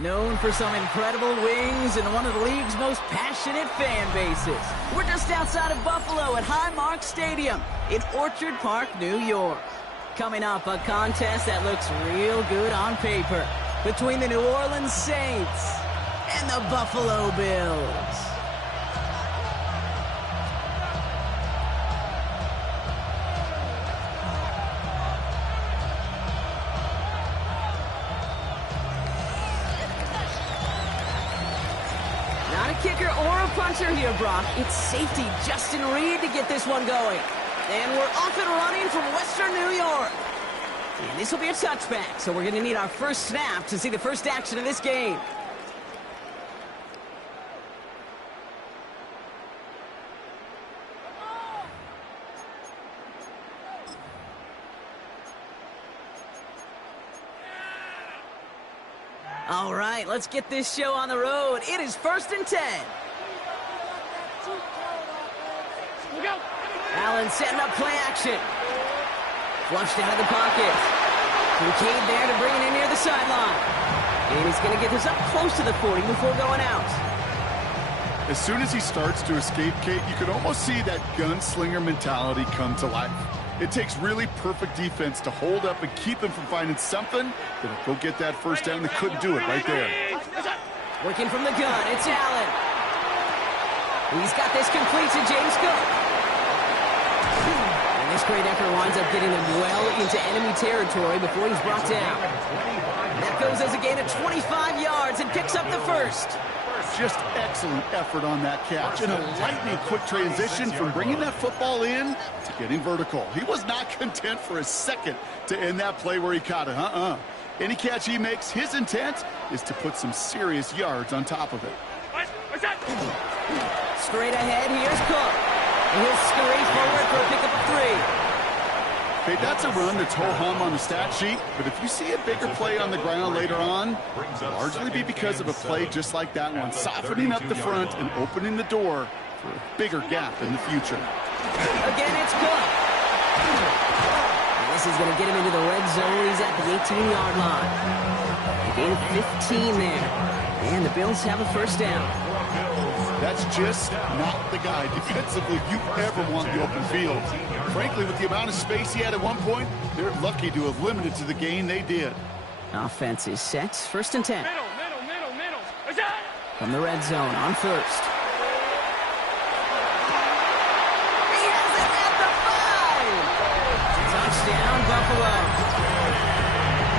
Known for some incredible wings and one of the league's most passionate fan bases. We're just outside of Buffalo at Highmark Stadium in Orchard Park, New York. Coming up, a contest that looks real good on paper between the New Orleans Saints and the Buffalo Bills. Not a kicker or a puncher here, Brock. It's safety Justin Reed to get this one going. And we're off and running from Western New York. And this will be a touchback, so we're going to need our first snap to see the first action of this game. All right, let's get this show on the road. It is 1st and 10. Allen setting up play action. Flushed out of the pocket. Kincaid there to bring it in near the sideline. And he's going to get this up close to the 40 before going out. As soon as he starts to escape, Kate, you can almost see that gunslinger mentality come to life. It takes really perfect defense to hold up and keep him from finding something that'll go get that first down. They couldn't do it right there. Working from the gun, it's Allen. He's got this complete to James Cook. And this great effort winds up getting him well into enemy territory before he's brought down. That goes as a gain of 25 yards and picks up the first. Just excellent effort on that catch and a lightning quick transition from bringing that football in to getting vertical. He was not content for a second to end that play where he caught it. Any catch he makes, his intent is to put some serious yards on top of it. Straight ahead, here's Cook. And he'll scurry forward for a pickup of 3. Okay, that's a run that's ho-hum on the stat sheet, but if you see a bigger play on the ground later on, it'll largely be because of a play just like that one, softening up the front and opening the door for a bigger gap in the future. Again, it's Cook. And this is going to get him into the red zone. He's at the 18-yard line. A gain of 15 there. And the Bills have a first down. That's just not the guy defensively you ever want the open field. Frankly, with the amount of space he had at one point, they're lucky to have limited to the gain they did. Offense is set. 1st and 10. From the red zone on first. He has it at the 5! Touchdown, Buffalo.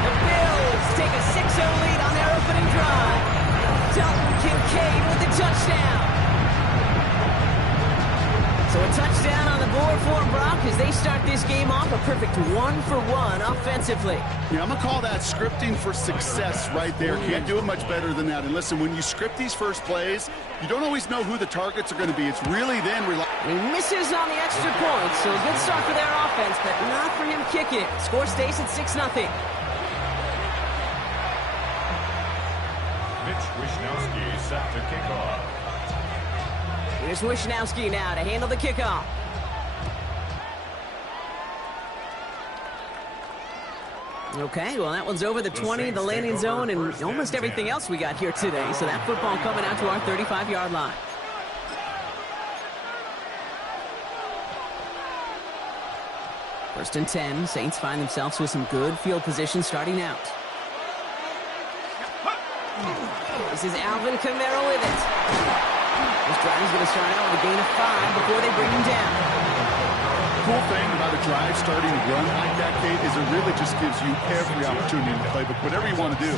The Bills take a 6-0 lead on their opening drive. Dalton Kincaid with the touchdown. So a touchdown on the board for Brock as they start this game off a perfect 1-for-1 offensively. Yeah, I'm going to call that scripting for success right there. Can't do it much better than that. And listen, when you script these first plays, you don't always know who the targets are going to be. It's really then he misses on the extra point, so a good start for their offense, but not for him kicking it. Score stays at 6-0. Wishnowski set to kick off. Here's Wishnowski now to handle the kickoff. Okay, well, that one's over the 20, the landing zone, and almost everything else we got here today. So that football coming out to our 35-yard line. First and 10, Saints find themselves with some good field position starting out. This is Alvin Kamara with it. This drive is going to start out with a gain of 5 before they bring him down. Cool thing about a drive starting to run like that, Kate, is it really just gives you every opportunity in the playbook, whatever you want to do.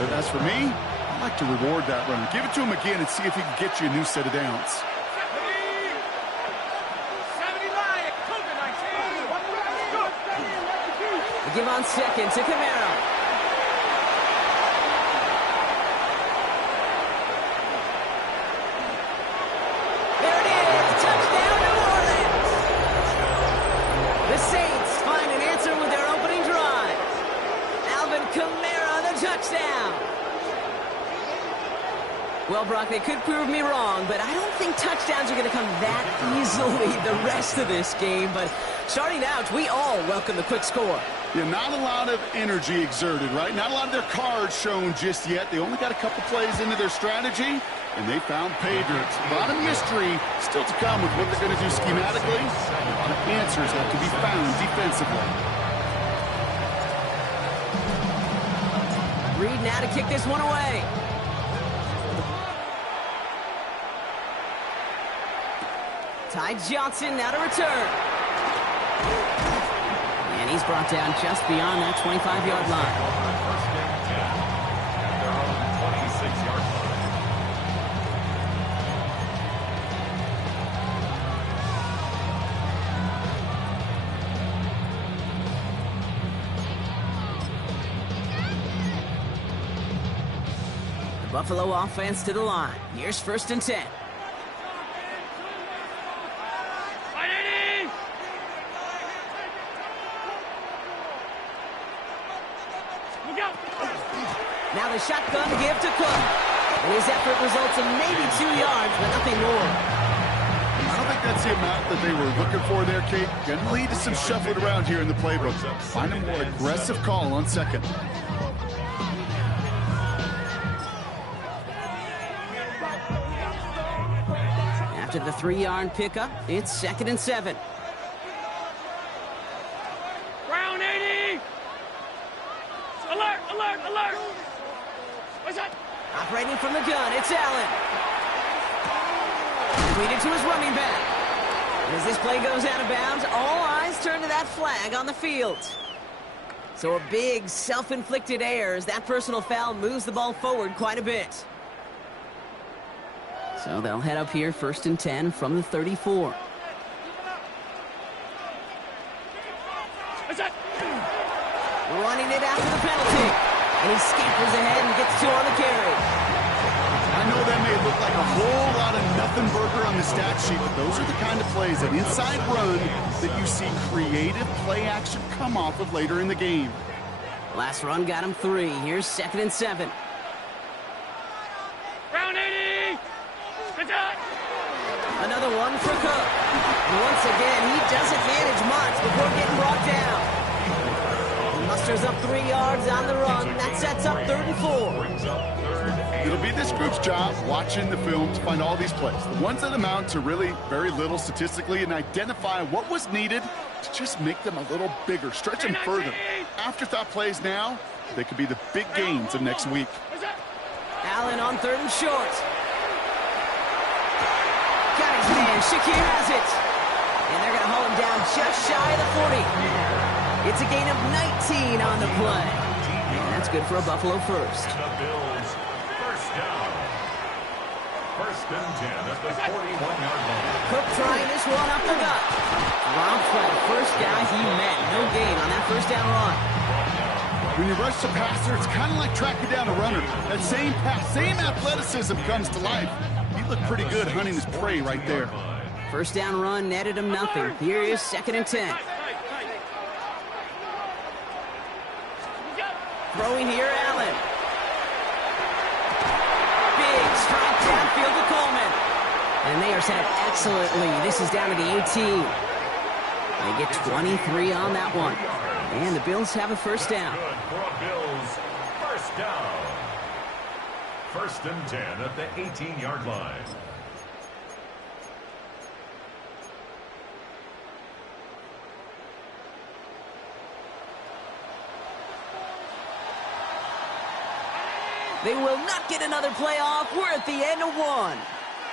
But as for me, I like to reward that runner. Give it to him again and see if he can get you a new set of downs. They give on second to Kamara. Well, Brock, they could prove me wrong, but I don't think touchdowns are going to come that easily the rest of this game. But starting out, we all welcome the quick score. Yeah, not a lot of energy exerted, right? Not a lot of their cards shown just yet. They only got a couple plays into their strategy, and they found pay dirt. A lot of mystery still to come with what they're going to do schematically. A lot of answers have to be found defensively. Reed now to kick this one away. Ty Johnson now to return. And he's brought down just beyond that 25-yard line. First and 10 at their own 26-yard line. The Buffalo offense to the line. Here's 1st and 10. Now the shotgun give to Cook. And his effort results in maybe 2 yards, but nothing more. I don't think that's the amount that they were looking for there, Kate. Going to lead to some shuffling around here in the playbook. Find a more aggressive call on 2nd. After the 3-yard pickup, it's 2nd and 7. Ground 80! Alert, alert, alert! What's that? Operating from the gun, it's Allen. Completed to his running back. And as this play goes out of bounds, all eyes turn to that flag on the field. So a big self-inflicted error as that personal foul moves the ball forward quite a bit. So they'll head up here 1st and 10 from the 34. What's that? Running it after the penalty. And he scampers ahead and gets 2 on the carry. I know that may look like a whole lot of nothing burger on the stat sheet, but those are the kind of plays, an inside run, that you see creative play action come off of later in the game. Last run got him 3. Here's 2nd and 7. Ground 80! What's that? Another one for Cook. And once again, he doesn't manage much before getting brought down. He musters up 3 yards on the run. That sets up 3rd and 4. It'll be this group's job watching the film to find all these plays, the ones that amount to really very little statistically, and identify what was needed to just make them a little bigger, stretch them further. Afterthought plays now, they could be the big gains of next week. Allen on 3rd and short. Got his man. Shakir has it. And they're going to haul him down just shy of the 40. It's a gain of 19 on the play. And that's good for a Buffalo first. The Bills, first down. 1st and 10 at the 41-yard line. Cook trying this one up the gut. Dropped by the first guy he met. No gain on that 1st down run. When you rush the passer, it's kind of like tracking down a runner. That same pass, same athleticism comes to life. He looked pretty good hunting his prey right there. 1st down run netted him nothing. Here is 2nd and 10. Throwing here, Allen. Big strike downfield to Coleman. And they are set up excellently. This is down to the 18. They get 23 on that one. And the Bills have a 1st down. Good for a Bills, first down. 1st and 10 at the 18-yard line. They will not get another playoff. We're at the end of 1.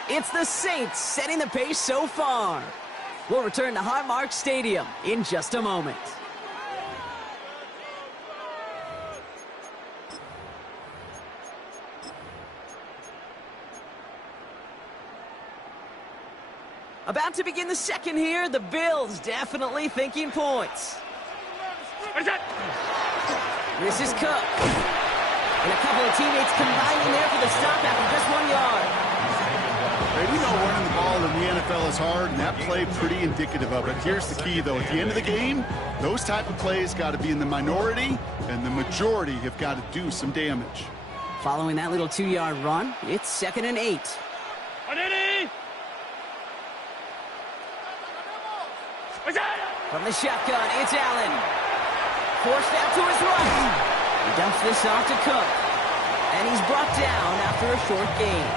It's the Saints setting the pace so far. We'll return to Highmark Stadium in just a moment. About to begin the 2nd here. The Bills definitely thinking points. What's that? This is Cook. And a couple of teammates combining there for the stop after just 1 yard. Hey, we know running the ball in the NFL is hard, and that play pretty indicative of it. Here's the key, though. At the end of the game, those type of plays got to be in the minority, and the majority have got to do some damage. Following that little 2-yard run, it's 2nd and 8. From the shotgun, it's Allen. Forced out to his right. He dumps this off to Cook. And he's brought down after a short gain.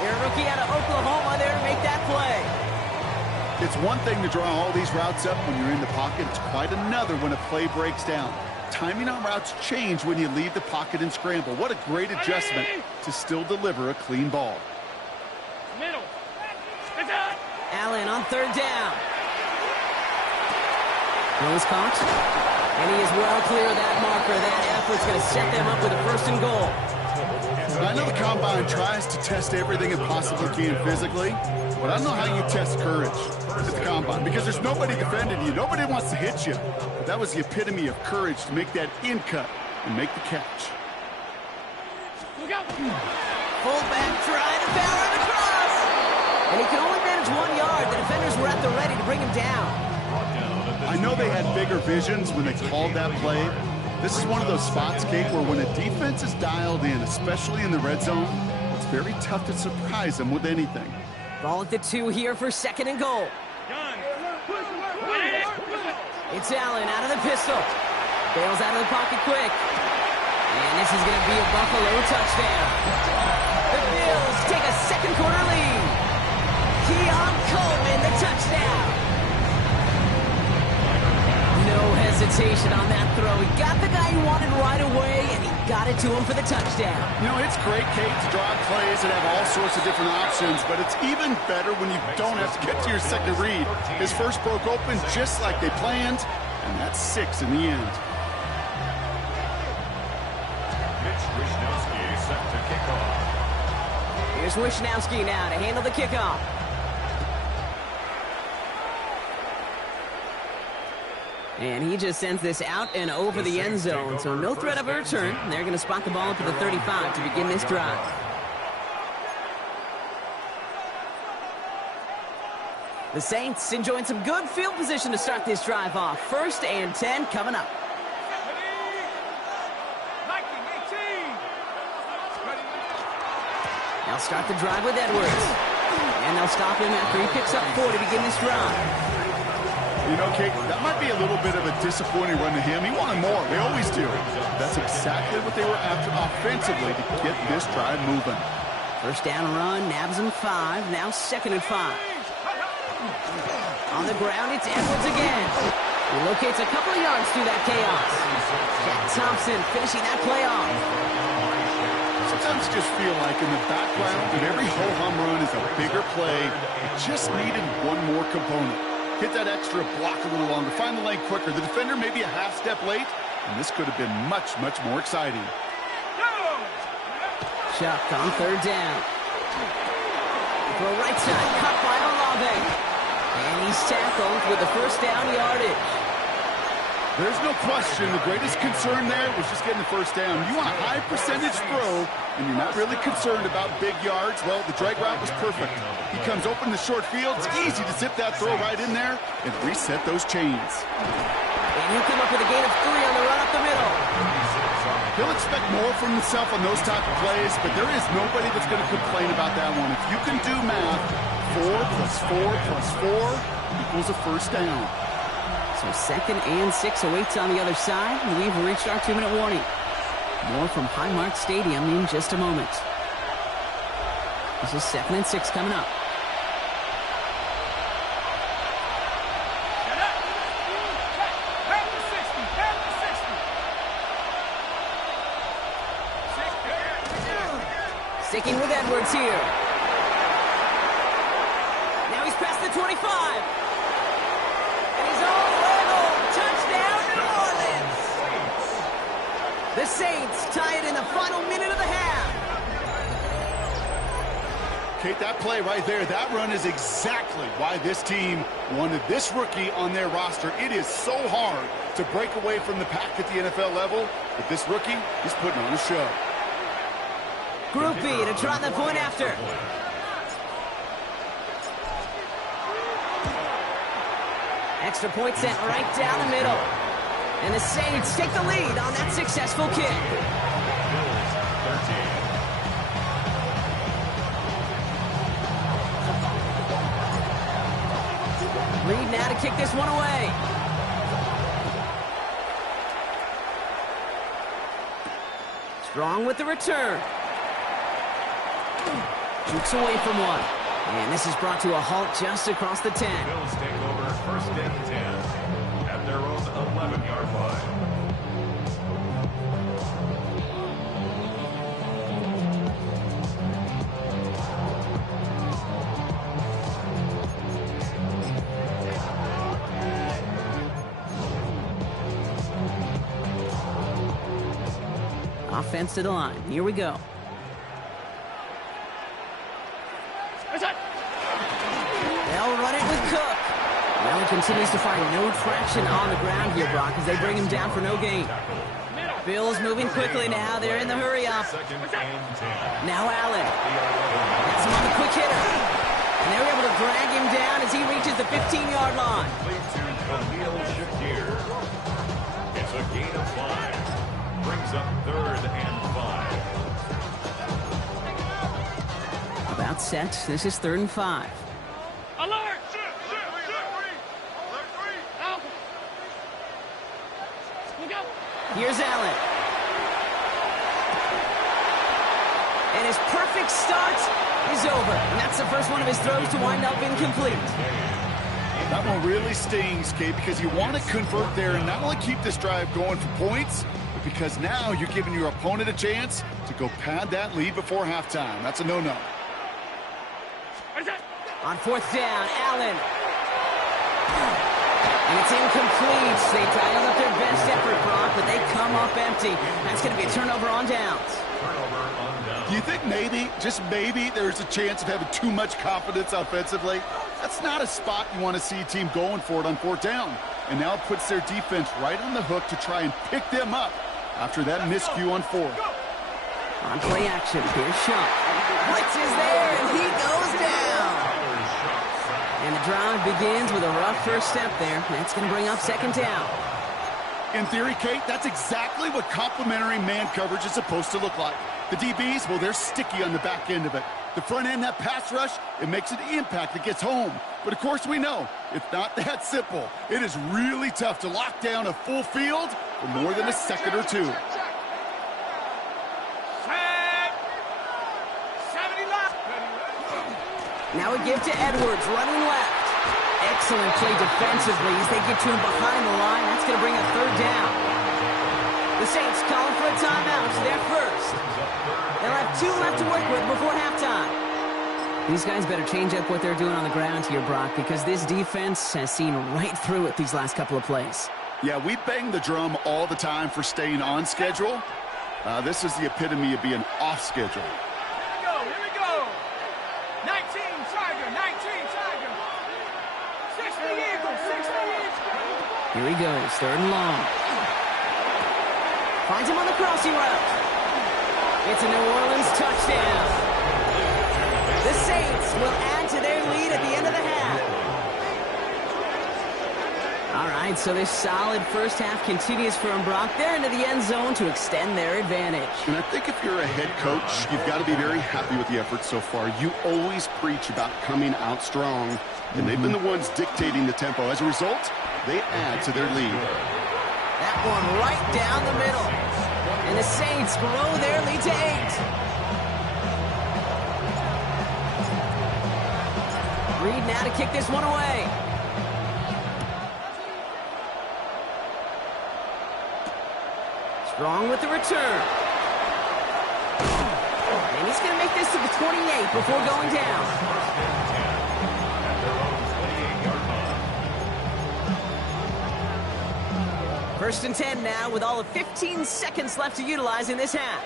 They're a rookie out of Oklahoma there to make that play. It's one thing to draw all these routes up when you're in the pocket. It's quite another when a play breaks down. Timing on routes change when you leave the pocket and scramble. What a great adjustment to still deliver a clean ball. Middle. Allen on 3rd down. Throws caught. And he is well clear of that marker. That effort's going to set them up with a 1st and goal. I know the Combine tries to test everything it possibly can physically, but I don't know how you test courage at the Combine because there's nobody defending you. Nobody wants to hit you. But that was the epitome of courage to make that in cut and make the catch. Look out. Fullback trying to power it across. And he could only manage 1 yard. The defenders were at the ready to bring him down. I know they had bigger visions when they called that play. This is one of those spots, Kate, where when a defense is dialed in, especially in the red zone, it's very tough to surprise them with anything. Ball at the 2 here for 2nd and goal. It's Allen out of the pistol. Bails out of the pocket quick. And this is going to be a Buffalo touchdown. The Bills take a 2nd quarter lead. Keon Coleman, the touchdown. No hesitation on that throw. He got the guy he wanted right away, and he got it to him for the touchdown. You know, it's great, Kate, to draw plays and have all sorts of different options, but it's even better when you don't have to get to your second read. His first broke open just like they planned, and that's 6 in the end. Mitch Wishnowsky set to kick off. Here's Wishnowsky now to handle the kickoff. And he just sends this out and over the end zone, so no threat of a return. They're going to spot the ball up at the 35 to begin this drive. The Saints enjoying some good field position to start this drive off. 1st and 10 coming up. They'll start the drive with Edwards. And they'll stop him after he picks up 4 to begin this drive. You know, Kate, that might be a little bit of a disappointing run to him. He wanted more. They always do. That's exactly what they were after offensively to get this drive moving. 1st down run, nabs him 5. Now 2nd and 5. On the ground, it's Edwards again. He locates a couple of yards through that chaos. Jack Thompson finishing that play off. Sometimes you just feel like in the background of every ho-hum run is a bigger play. It just needed one more component. Hit that extra block a little longer. Find the lane quicker. The defender may be a half step late, and this could have been much, much more exciting. Chuck on 3rd down. Throw right side, caught by Olave. And he's tackled with the 1st down yardage. There's no question the greatest concern there was just getting the 1st down. You want a high percentage throw, and you're not really concerned about big yards. Well, the drag route was perfect. He comes open the short field. It's easy to zip that throw right in there and reset those chains. And he'll come up with a gain of 3 on the run up the middle. He'll expect more from himself on those type of plays, but there is nobody that's going to complain about that one. If you can do math, 4 plus 4 plus 4 equals a 1st down. So 2nd and 6 awaits on the other side. We've reached our 2-minute warning. More from Highmark Stadium in just a moment. This is 2nd and 6 coming up. Sticking with Edwards here. Now he's past the 25. And he's all the way home. Touchdown, New Orleans. The Saints tie it in the final minute of the half. Kate, that play right there, that run is exactly why this team wanted this rookie on their roster. It is so hard to break away from the pack at the NFL level, but this rookie is putting on a show. Group B to try the point after. Extra point sent right down the middle. And the Saints take the lead on that successful kick. Lead now to kick this one away. Strong with the return. Shoots away from one. And this is brought to a halt just across the 10. Bills take over first and 10 at their own 11-yard line. Offense to the line. Here we go. They'll run it with Cook. Well, he continues to find no traction on the ground here, Brock, as they bring him down for no gain. Bills moving quickly now. They're in the hurry up. Now Allen. That's him on the quick hitter. And they're able to drag him down as he reaches the 15-yard line. It's a gain of 5. Brings up 3rd and 5. About set. This is 3rd and 5. Alert! Look out! Here's Allen. And his perfect start is over. And that's the first one of his throws to wind up incomplete. That one really stings, Kate, because you want to convert there and not only keep this drive going for points, but because now you're giving your opponent a chance to go pad that lead before halftime. That's a no-no. On 4th down, Allen. And it's incomplete. They dialed up their best effort, Brock, but they come up empty. That's going to be a turnover on downs. Do you think maybe, just maybe, there's a chance of having too much confidence offensively? That's not a spot you want to see a team going for it on 4th down. And now it puts their defense right on the hook to try and pick them up after that miscue on 4th. On play action, here's Shump. Blitz is there, and he goes down. And the drive begins with a rough first step there. That's going to bring up 2nd down. In theory, Kate, that's exactly what complementary man coverage is supposed to look like. The DBs, well, they're sticky on the back end of it. The front end, that pass rush, it makes an impact that gets home. But, of course, we know it's not that simple. It is really tough to lock down a full field for more than a second or two. Now a give to Edwards, running left. Excellent play defensively as they get to him behind the line. That's going to bring up 3rd down. The Saints calling for a timeout. They're first. They'll have 2 left to work with before halftime. These guys better change up what they're doing on the ground here, Brock, because this defense has seen right through it these last couple of plays. Yeah, we bang the drum all the time for staying on schedule. This is the epitome of being off schedule. Here we go. 19 Tiger, 19 Tiger. 60 Eagles, 60 Eagles. Here he goes, 3rd and long. Finds him on the crossing route. It's a New Orleans touchdown. The Saints will add to their lead at the end of the half. All right, so this solid first half continues for Brock. They're into the end zone to extend their advantage. And I think if you're a head coach, you've got to be very happy with the effort so far. You always preach about coming out strong, and they've been the ones dictating the tempo. As a result, they add to their lead. That one right down the middle. And the Saints grow their lead to 8. Reed now to kick this one away. Strong with the return. And he's going to make this to the 28 before going down. First and 10 now with all of 15 seconds left to utilize in this half.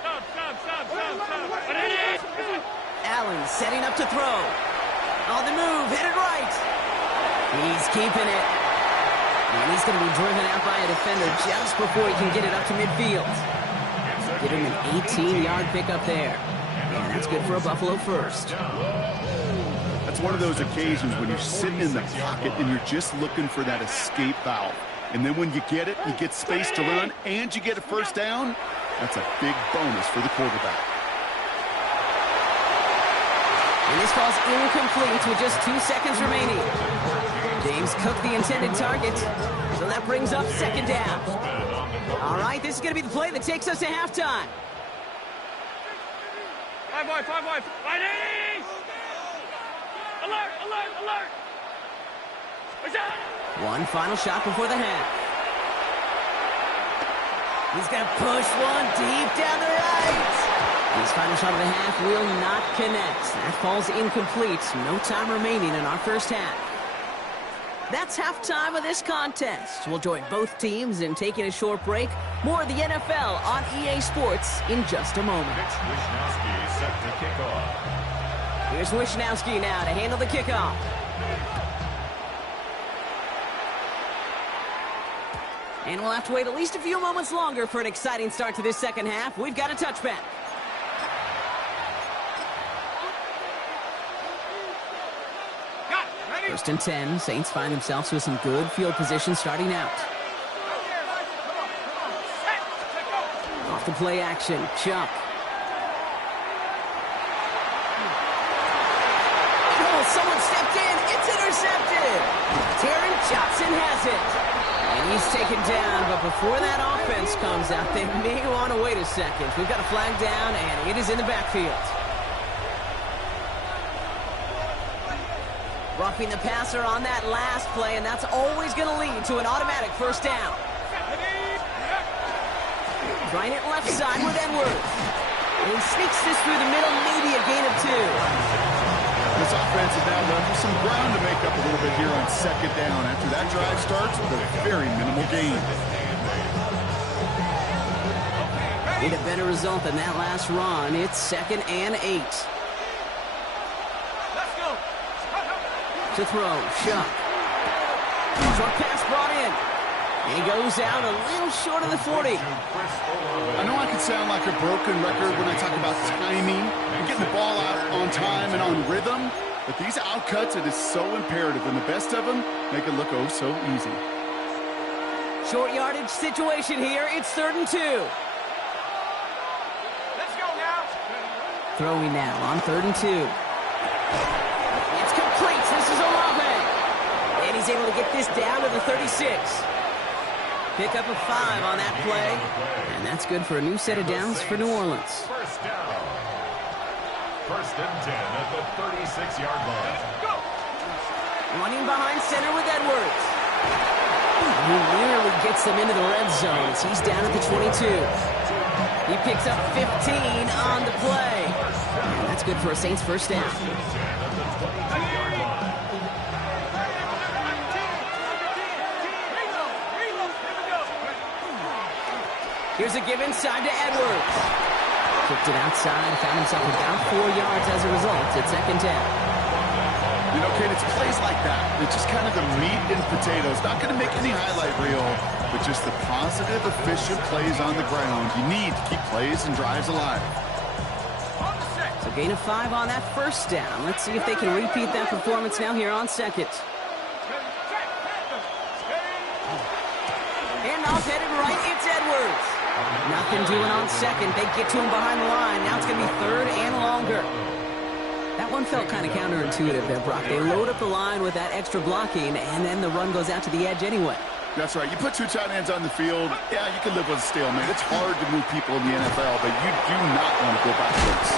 Stop. Allen setting up to throw. On the move, hit it right. He's keeping it. And he's going to be driven out by a defender just before he can get it up to midfield. Give him an 18-yard pickup there. And that's good for a Buffalo first. That's one of those occasions when you're sitting in the pocket and you're just looking for that escape valve. And then when you get it, you get space to run, and you get a first down. That's a big bonus for the quarterback. And this ball's incomplete with just 2 seconds remaining. James cooked the intended target, so that brings up second down. All right, this is going to be the play that takes us to halftime. 5 wide, 5 wide. Ladies! Alert, alert, alert! What's that? One final shot before the half. He's going to push one deep down the right. His final shot of the half will not connect. That falls incomplete. No time remaining in our first half. That's halftime of this contest. We'll join both teams in taking a short break. More of the NFL on EA Sports in just a moment. Wishnowski set to kick off. Here's Wishnowski now to handle the kickoff. And we'll have to wait at least a few moments longer for an exciting start to this second half. We've got a touchback. First and 10. Saints find themselves with some good field position starting out. Off the play action. Chuck. Oh, someone stepped in. It's intercepted. Terran Johnson has it. And he's taken down, but before that offense comes out, they may want to wait a second. We've got a flag down, and it is in the backfield. Roughing the passer on that last play, and that's always going to lead to an automatic first down. Trying it left side with Edwards. And he sneaks this through the middle, maybe a gain of 2. This offense is now left with some ground to make up a little bit here on second down after that drive starts with a very minimal gain. Need a better result than that last run. It's 2nd and 8. To throw, Chuck. Short pass brought in. And he goes out a little short of the 40. I know I can sound like a broken record when I talk about timing and getting the ball out on time and on rhythm, but these outcuts, it is so imperative, and the best of them make it look oh so easy. Short yardage situation here. It's 3rd and 2. Let's go now. Throwing now on 3rd and 2. It's complete. This is Olave. And he's able to get this down to the 36. Pick up a 5 on that play. And that's good for a new set of downs for New Orleans. First down. 1st and 10 at the 36-yard line. Go. Running behind center with Edwards. He nearly gets them into the red zone. He's down at the 22. He picks up 15 on the play. And that's good for a Saints first down. Here's a give inside to Edwards. Kicked it outside, found himself about 4 yards as a result. It's 2nd down. You know, Kate, it's plays like that. It's just kind of the meat and potatoes. Not going to make any highlight reel, but just the positive, efficient plays on the ground. You need to keep plays and drives alive. So gain of 5 on that first down. Let's see if they can repeat that performance now here on 2nd. And off headed right, it's Edwards. Nothing doing on 2nd. They get to him behind the line. Now it's going to be 3rd and longer. That one felt kind of counterintuitive there, Brock. They load up the line with that extra blocking, and then the run goes out to the edge anyway. That's right. You put 2 tight ends on the field, yeah, you can live with a stalemate. It's hard to move people in the NFL, but you do not want to go backwards.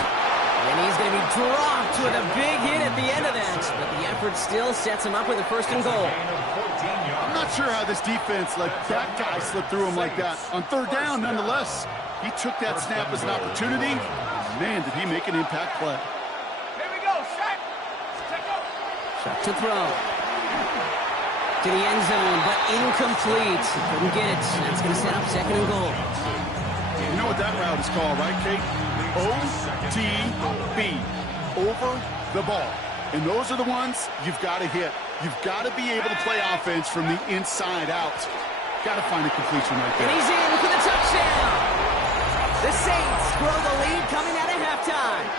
And he's going to be dropped with a big hit at the end of that. But the effort still sets him up with a 1st and goal. I'm not sure how this defense let that guy slip through him like that. On 3rd down, nonetheless, he took that snap as an opportunity. Man, did he make an impact play. Here we go. Shot. Shot to throw. To the end zone, but incomplete. Couldn't get it. That's going to set up 2nd and goal. You know what that route is called, right, Kate? OTB. Over the ball. And those are the ones you've got to hit. You've got to be able to play offense from the inside out. Got to find a completion right there. And he's in for the touchdown. The Saints grow the lead coming out of halftime.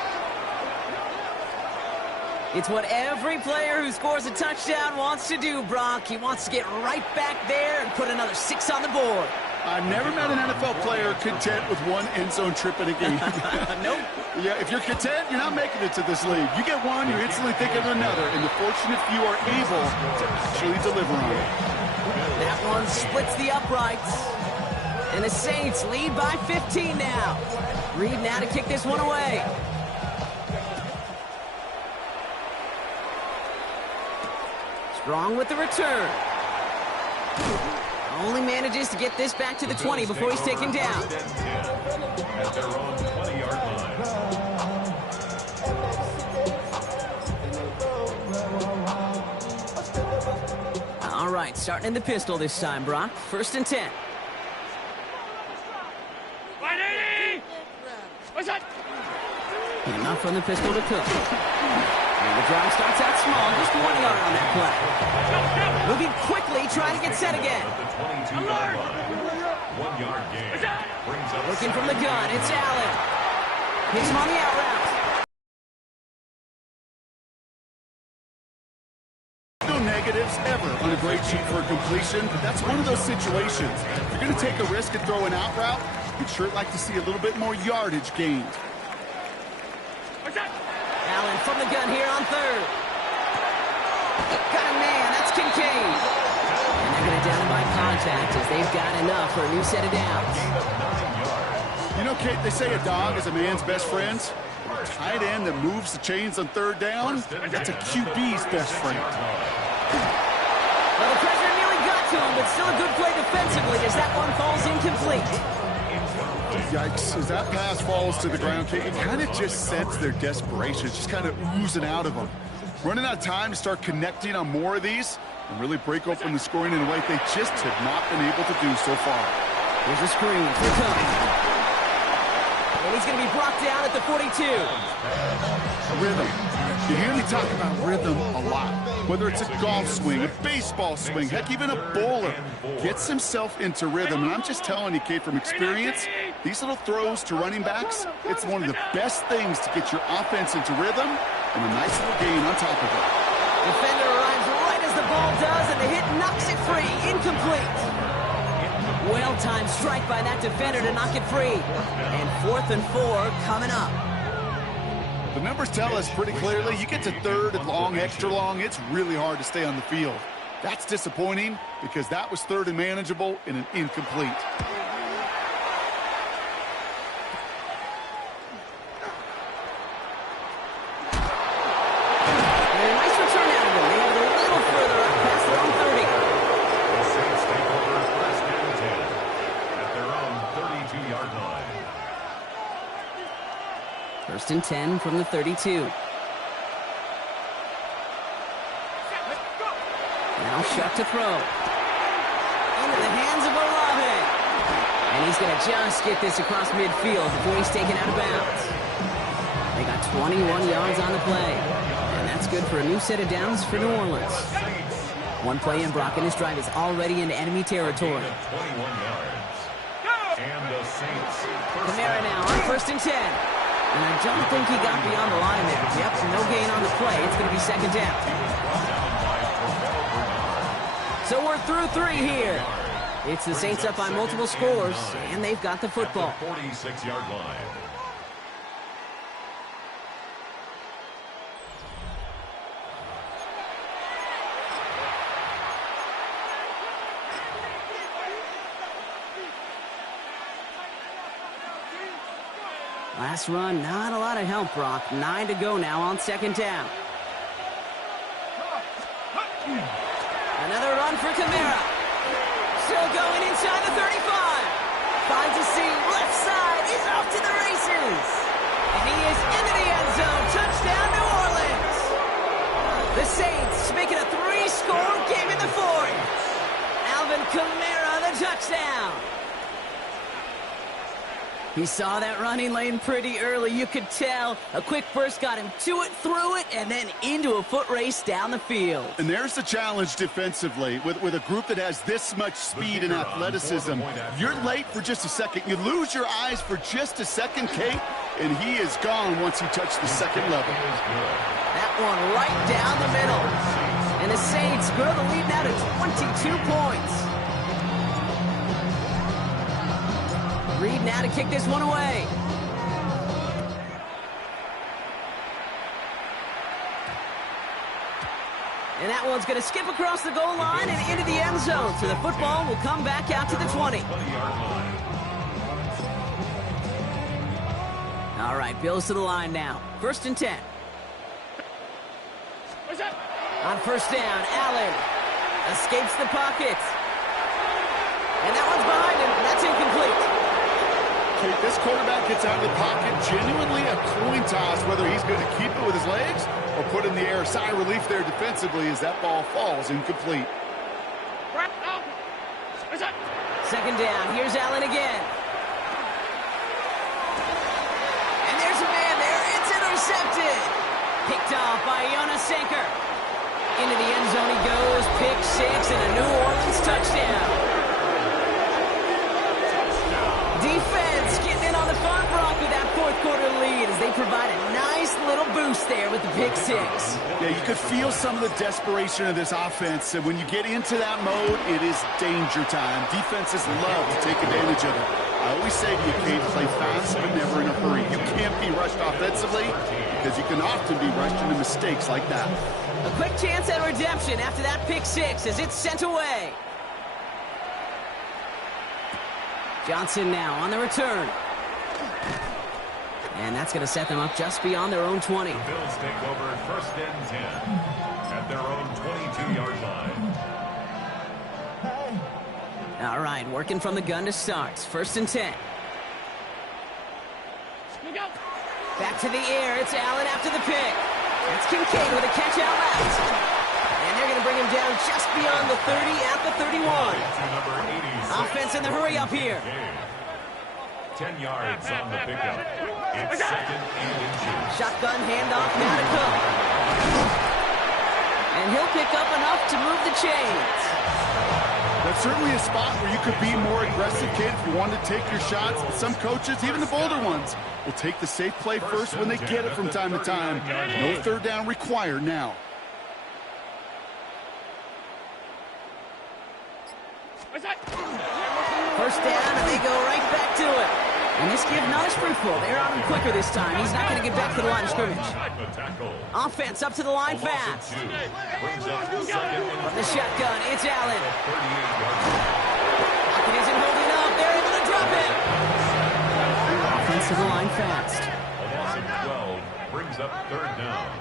It's what every player who scores a touchdown wants to do, Brock. He wants to get right back there and put another 6 on the board. I've never met an NFL player content with one end zone trip in a game. Nope. Yeah, if you're content, you're not making it to this league. You get one, you're instantly thinking of another, and the fortunate few are able to actually deliver on it. That one splits the uprights. And the Saints lead by 15 now. Reed now to kick this one away. Strong with the return. Only manages to get this back to the 20 before he's taken down. At their own 20-yard line. All right, starting in the pistol this time, Brock. 1st and 10. What's that? Enough from the pistol to Cook. And the drive starts out small, just 1 yard on that play. Moving quickly, trying to get set again. The 22-yard line. 1 yard gain. Brings up Looking from the gun, it's Allen. Hits him on the out route. No negatives ever on a great shoot for a completion, but that's one of those situations. If you're going to take a risk and throw an out route, you'd sure like to see a little bit more yardage gained. Allen from the gun here on 3rd. Got a man, that's Kincaid. And they're going to down him by contact as they've got enough for a new set of downs. You know, Kate, they say a dog is a man's best friend. A tight end that moves the chains on 3rd down, that's a QB's best friend. Well, the pressure nearly got to him, but still a good play defensively as that one falls incomplete. Yikes, as that pass falls to the ground, Kate, you kind of just sense their desperation. It's just kind of oozing out of them. Running out of time to start connecting on more of these and really break open the scoring in a way they just have not been able to do so far. Here's a screen for Cook. And he's going to be brought down at the 42. Rhythm. You hear me talk about rhythm a lot. Whether it's a golf swing, a baseball swing, heck, even a bowler gets himself into rhythm. And I'm just telling you, Kate, from experience, these little throws to running backs, it's one of the best things to get your offense into rhythm and a nice little gain on top of it. Defender arrives right as the ball does, and the hit knocks it free. Incomplete. Well-timed strike by that defender to knock it free. And 4th and 4 coming up. The numbers tell us pretty clearly, you get to 3rd and long, extra long, it's really hard to stay on the field. That's disappointing because that was 3rd and manageable and an incomplete. And a nice return out of him. They have it a little further up past their own 30. the Saints take over 1st and 10 at their own 32-yard line. 1st and 10 from the 32. Now Shuck to throw. Into the hands of Olave. And he's going to just get this across midfield before he's taken out of bounds. They got 21 yards on the play. And that's good for a new set of downs for New Orleans. One play in, Brock, and this drive is already into enemy territory. 21 yards. And the Saints. Kamara now on 1st and 10. And I don't think he got beyond the line there. Yep, no gain on the play. It's going to be 2nd down. So we're through 3 here. It's the Saints up by multiple scores, and they've got the football. 46-yard line. Last run, not a lot of help, Brock. 9 to go now on 2nd down. Another run for Kamara. Still going inside the 35. Finds a seam, left side, is off to the races. And he is into the end zone. Touchdown, New Orleans. The Saints making a 3-score game in the 4th. Alvin Kamara, the touchdown. He saw that running lane pretty early. You could tell. A quick burst got him to it, through it, and then into a foot race down the field. And there's the challenge defensively. With a group that has this much speed and athleticism, you're late for just a second. You lose your eyes for just a second, Kate, and he is gone once you touch the 2nd level. That one right down the middle. And the Saints grow the lead now to 22 points. Reed now to kick this one away. And that one's going to skip across the goal line and into the end zone. So the football will come back out to the 20. All right, Bills to the line now. 1st and 10. On 1st down, Allen escapes the pocket. And that one's behind him. That's incomplete. Kate, this quarterback gets out of the pocket, genuinely a coin toss whether he's going to keep it with his legs or put in the air. Sigh of relief there defensively as that ball falls incomplete. 2nd down. Here's Allen again. And there's a man there. It's intercepted. Picked off by Jonas Sanker. Into the end zone he goes. Pick 6 and a New Orleans touchdown. Defense getting in on the fun, Brock, with that 4th quarter lead as they provide a nice little boost there with the pick 6. Yeah, you could feel some of the desperation of this offense. And when you get into that mode, it is danger time. Defenses love to take advantage of it. I always say to you, Kate, play fast but never in a hurry. You can't be rushed offensively because you can often be rushed into mistakes like that. A quick chance at redemption after that pick 6 as it's sent away. Johnson now on the return. And that's going to set them up just beyond their own 20. The Bills take over 1st and 10 at their own 22-yard line. All right, working from the gun to start. 1st and 10. Back to the air. It's Allen after the pick. That's Kincaid with a catch out left. And they're going to bring him down just beyond the 30 at the 31. Offense in the hurry up here. 10 yards on the pickup. It's 2nd and inches. Shotgun handoff now to Cook. And he'll pick up enough to move the chains. That's certainly a spot where you could be more aggressive, kid, if you wanted to take your shots. But some coaches, even the bolder ones, will take the safe play first when they get it from time to time. No 3rd down required now. First down, and they go right back to it. And this kid not as fruitful. They're on him quicker this time. He's not going to get back to the line of scrimmage. Offense up to the line fast. From the shotgun, it's Allen. Pocket isn't holding up. They're able to drop it. Offense to the line fast. A loss of 12 brings up 3rd down.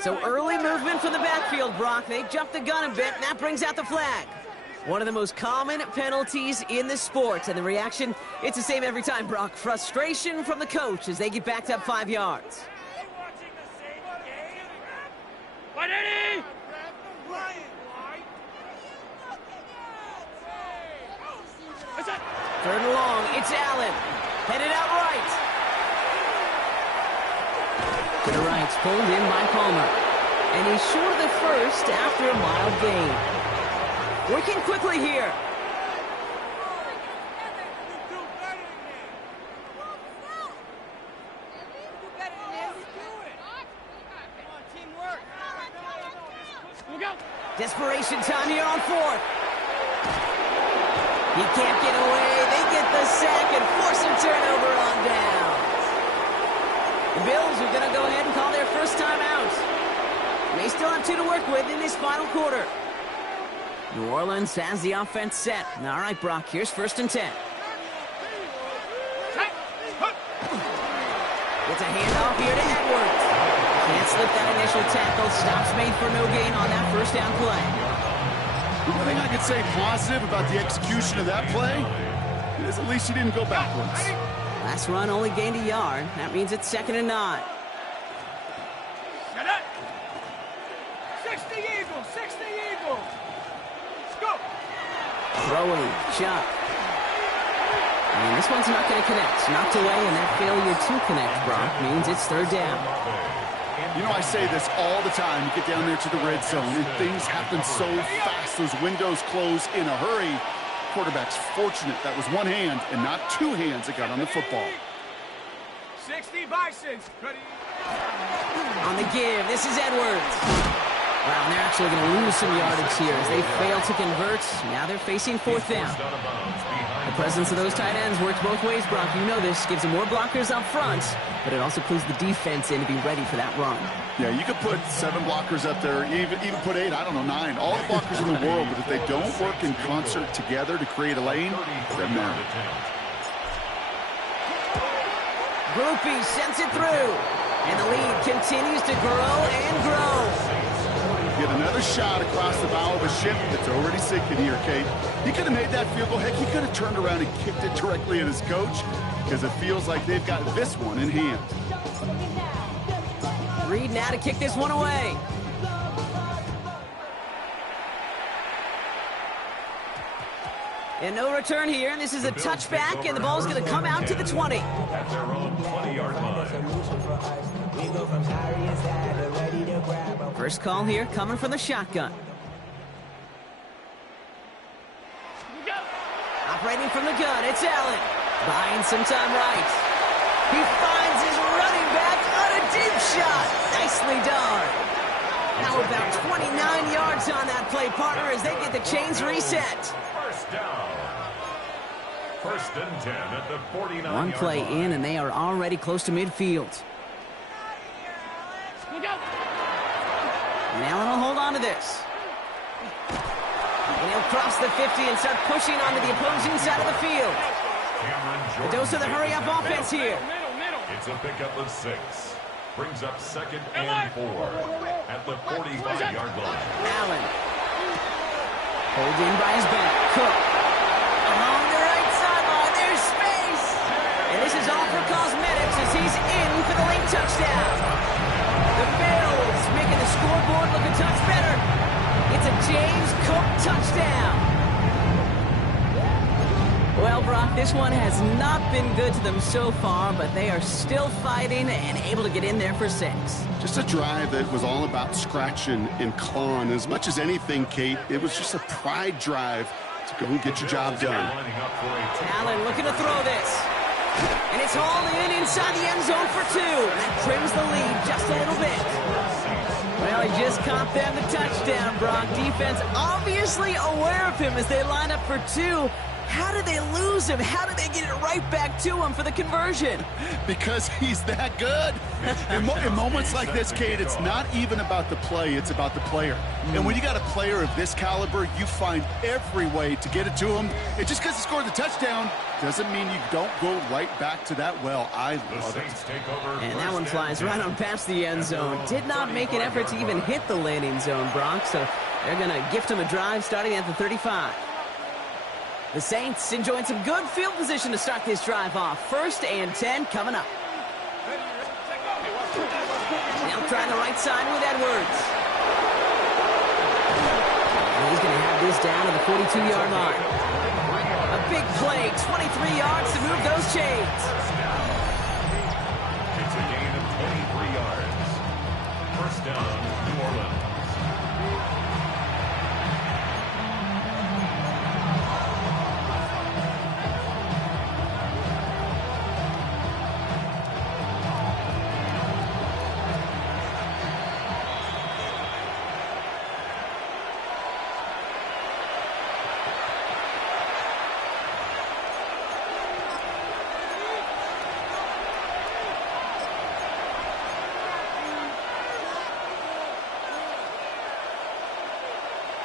So early movement from the backfield, Brock. They jumped the gun a bit, and that brings out the flag. One of the most common penalties in the sport, and the reaction, it's the same every time, Brock. Frustration from the coach as they get backed up 5 yards. 180! 3rd and long, it's Allen. Headed out right. To the right, pulled in by Palmer. And he's short of the 1st after a mild gain. Working quickly here. Desperation time here on 4th. He can't get away. They get the sack and force a turnover on down. The Bills are going to go ahead and call their first time out. They still have 2 to work with in this final quarter. New Orleans has the offense set. All right, Brock, here's 1st and 10. It's a handoff here to Edwards. Can't slip that initial tackle. Stops made for no gain on that 1st down play. One thing I could say positive about the execution of that play is at least he didn't go backwards. Last run only gained a yard. That means it's 2nd and 9. 60 Eagles! 60 Eagles! Let's go! Throwing, Chuck. And this one's not going to connect. Knocked away, and that failure to connect, Brock, means it's 3rd down. You know, I say this all the time. You get down there to the red zone, and things happen so fast. Those windows close in a hurry. Quarterback's fortunate that was one hand and not 2 hands that got on the football. 60 Bisons. On the give, this is Edwards. Wow, and they're actually going to lose some yardage here as they fail to convert. Now they're facing fourth down. The presence of those tight ends works both ways, Brock. You know this. Gives them more blockers up front, but it also clues the defense in to be ready for that run. Yeah, you could put 7 blockers up there, even put 8, I don't know, 9. All the blockers in the world, but if they don't work in concert together to create a lane, they're not. Groupie sends it through, and the lead continues to grow and grow. Get another shot across the bow of a ship that's already sinking here, Kate. He could have made that field goal. Heck, he could have turned around and kicked it directly at his coach because it feels like they've got this one in hand. Reed now to kick this one away. And no return here, and this is a touchback, and the ball's going to come out to the 20. At their own 20-yard line. First call here coming from the shotgun. Operating from the gun, it's Allen. Buying some time right. He finds his running back on a deep shot. Nicely done. Now about 29 yards on that play, partner, as they get the chains reset. First down. First and 10 at the 49-yard One play line. in, and they are already close to midfield. And Allen will hold on to this. And he'll cross the 50 and start pushing onto the opposing side of the field. A dose of the hurry-up offense here. It's a pickup of 6. Brings up 2nd and 4 at the 45-yard line. Allen. Pulled in by his back. Cook. Along the right sideline. There's space. And this is all for cosmetics as he's in for the late touchdown. The Bills making the scoreboard look a touch better. It's a James Cook touchdown. Well, Brock, this one has not been good to them so far, but they are still fighting and able to get in there for 6. Just a drive that was all about scratching and clawing. As much as anything, Kate, it was just a pride drive to go and get your job done. Allen looking to throw this. And it's hauled in inside the end zone for 2. And that trims the lead just a little bit. Well, he just caught them the touchdown, Brock. Defense obviously aware of him as they line up for 2. How did they lose him? How did they get it right back to him for the conversion? Because he's that good. In moments like this, Kate, it's not even about the play, it's about the player. And when you got a player of this caliber, you find every way to get it to him. And just because he scored the touchdown doesn't mean you don't go right back to that well. I love it. And that one flies right on past the end zone. Did not make an effort to even hit the landing zone, Brock. So they're going to gift him a drive starting at the 35. The Saints enjoying some good field position to start this drive off. 1st and 10 coming up. Now trying the right side with Edwards. And he's going to have this down to the 42-yard line. A big play, 23 yards to move those chains. It's a gain of 23 yards. First down, New Orleans.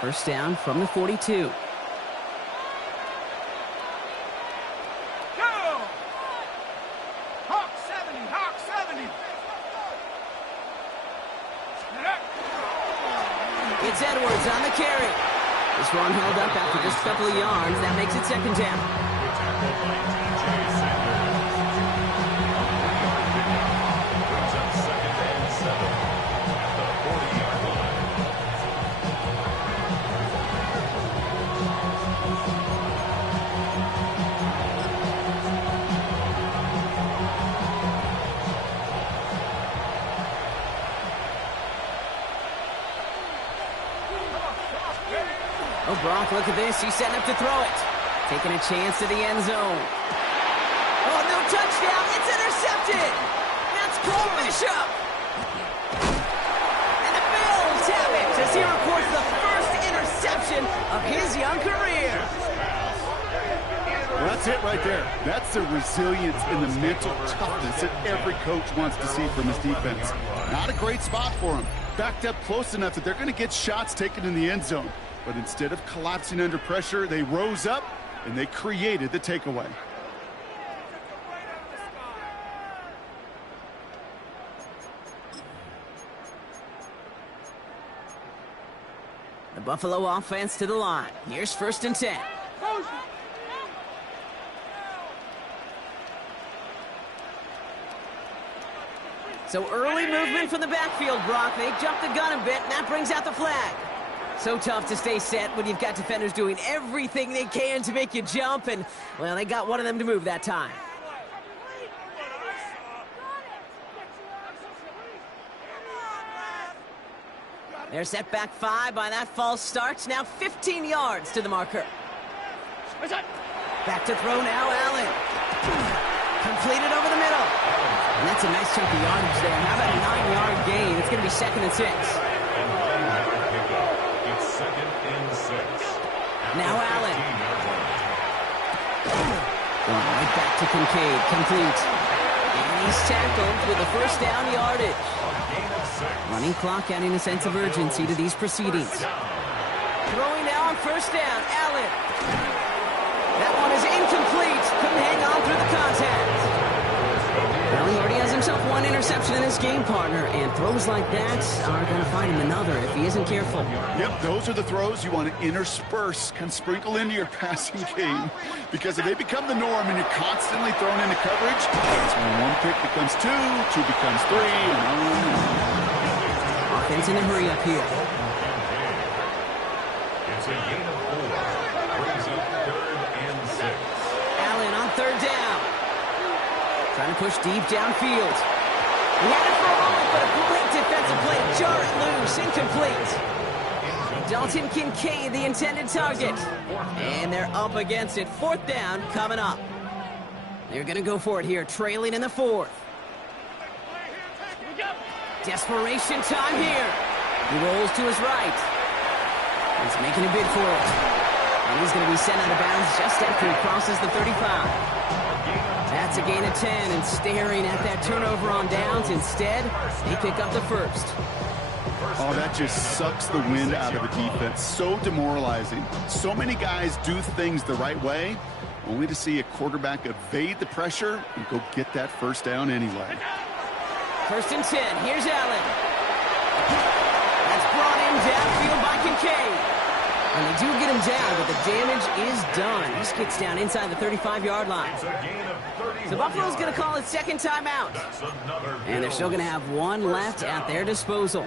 First down from the 42. Hawk 70, Hawk 70. It's Edwards on the carry. This one held up after just a couple of yards. That makes it 2nd down. Oh, Brock, look at this. He's setting up to throw it. Taking a chance to the end zone. Oh, no touchdown. It's intercepted. That's Cole Bishop. And the Bills have it. as he records the first interception of his young career. Well, that's it right there. That's the resilience and the mental toughness that every coach wants to see from his defense. Not a great spot for him. Backed up close enough that they're going to get shots taken in the end zone. But instead of collapsing under pressure, they rose up and they created the takeaway. The Buffalo offense to the line. Here's 1st and 10. So early movement from the backfield, Brock. They jumped the gun a bit, and that brings out the flag. So tough to stay set when you've got defenders doing everything they can to make you jump, and, well, they got one of them to move that time. They're set back 5 by that false start. Now 15 yards to the marker. Back to throw now, Allen. Completed over the middle. And that's a nice chunk of yardage there. How about a 9-yard gain? It's going to be 2nd and 6. It's 2nd and 6. Now Allen. Going right back to Kincaid. Complete. And he's tackled with a 1st down yardage. Running clock adding a sense of urgency to these proceedings. Throwing now on 1st down. Allen. That one is incomplete. Couldn't hang on through the contact. Well, he already has himself 1 interception in this game, partner, and throws like that are going to find him another if he isn't careful. Yep, those are the throws you want to intersperse, kind of sprinkle into your passing game, because if they become the norm and you're constantly thrown into coverage, that's when 1 pick becomes 2, 2 becomes 3, and on. Offense in a hurry up here. It's a gain of 4. Brings up 3rd and 6. Allen on 3rd down. Trying to push deep downfield. He had it for a moment, but a great defensive play. Jar it loose, incomplete. Dalton Kincaid, the intended target. And they're up against it. 4th down coming up. They're going to go for it here, trailing in the 4th. Desperation time here. He rolls to his right. He's making a bid for it. And he's going to be sent out of bounds just after he crosses the 35. That's a gain of 10, and staring at that turnover on downs. Instead, they pick up the 1st. Oh, that just sucks the wind out of a defense. So demoralizing. So many guys do things the right way, only to see a quarterback evade the pressure and go get that 1st down anyway. 1st and 10. Here's Allen. That's brought in downfield by Kincaid. And they do get him down, but the damage is done. This gets down inside the 35-yard line. So Buffalo's going to call it 2nd timeout. And they're still going to have 1 left at their disposal.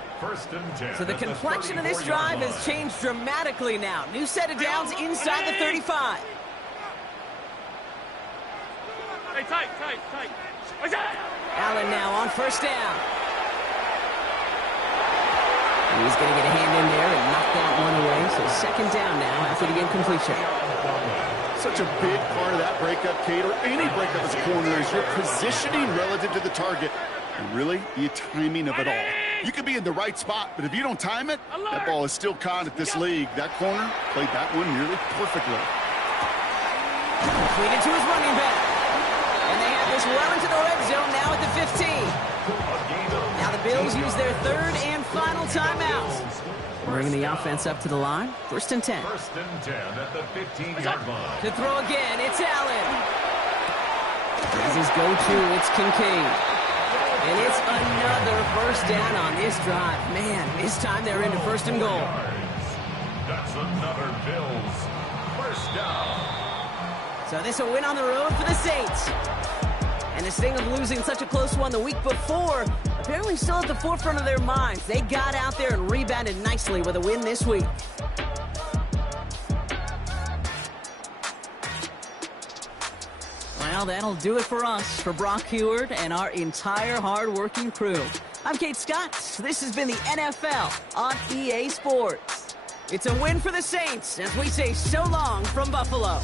So the complexion of this drive has changed dramatically now. New set of downs inside the 35. Hey, tight. Allen now on 1st down. And he's going to get a hand in there and knock that one away. So 2nd down now after the incompletion. Such a big part of that breakup, Kate, or any breakup as a corner, is your positioning relative to the target. And really, the timing of it all. You could be in the right spot, but if you don't time it, that ball is still caught at this league. That corner played that one nearly perfectly. Completed to his running back. And they have this well into the red zone now at the 15. Now the Bills use their 3rd and final timeout. Bringing the offense up to the line. 1st and 10. 1st and 10 at the 15-yard line. To throw again, it's Allen. As his go-to, it's Kincaid. And it's another 1st down on this drive. Man, this time they're into 1st and goal. That's another Bills 1st down. So this a win on the road for the Saints. And the sting of losing such a close one the week before, apparently still at the forefront of their minds. They got out there and rebounded nicely with a win this week. Well, that'll do it for us, for Brock Heward and our entire hard-working crew. I'm Kate Scott. This has been the NFL on EA Sports. It's a win for the Saints as we say so long from Buffalo.